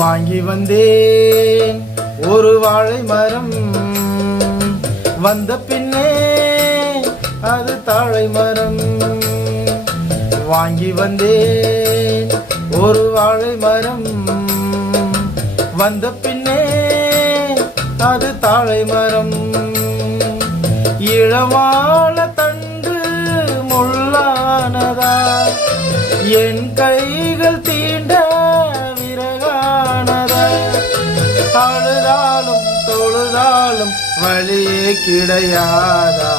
வாங்கி வந்தேன். ஒரு வாழை மரம் வந்த பின்னே அது தாழை மரம் வாங்கி வந்தேன். ஒரு வாழை மரம் வந்த பின்னே அது தாழை மரம். இளவா கிடையாதா?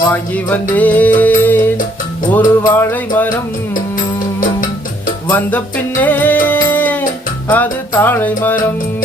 வாங்கி வந்தேன். ஒரு வாழை மரம் வந்த பின்னே அது தாழை மரம்.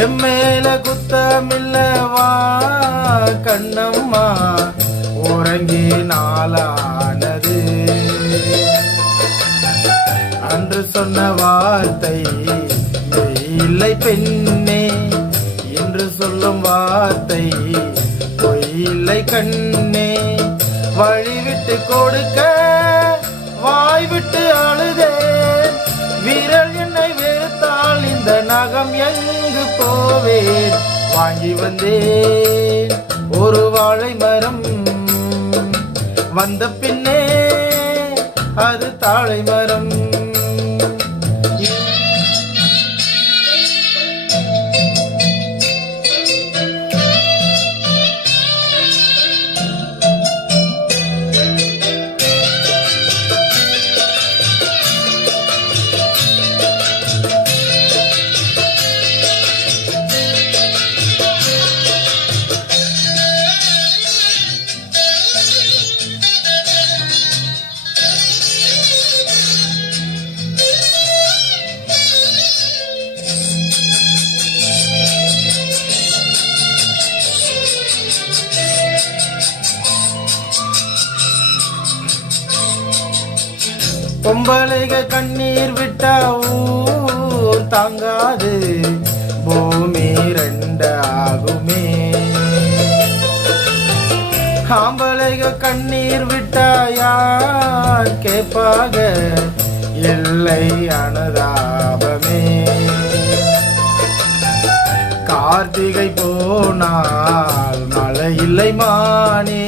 எம்மேல குத்தமில்லவா கண்ணம்மா உறங்கி நாளானது. அன்று சொன்ன வார்த்தை இல்லை பெண்ணே என்று சொல்லும் வார்த்தை பொய் இல்லை கண்ணே. வழி விட்டு கொடுக்க வாய் விட்டு அழுதே விரல் வந்தேன் வாங்கி வந்தேன். ஒரு வாழை மரம் வந்த பின்னே அது தாழை மரம். பொம்பளைக கண்ணீர் விட்டா ஊர் தாங்காது. பூமி ரெண்டாகுமே. ஆம்பளைக கண்ணீர் விட்டா யார் கேட்பாக எல்லை அனுதாபமே. கார்த்திகை போனால் மழை இல்லை மானே.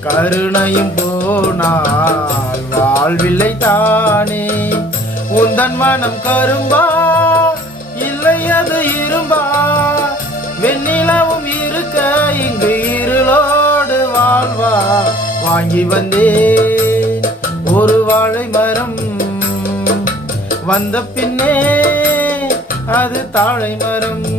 கருணையும் போனால் வாழ்வில்லை தானே. உந்தன் மனம் கரும்பா? இல்லை அது இரும்பா? வெண்ணிலவும் இருக்க இங்கு இருளோடு வாழ்வா? வாங்கி வந்தேன் ஒரு வாழை மரம். வந்த பின்னே அது தாழை மரம்.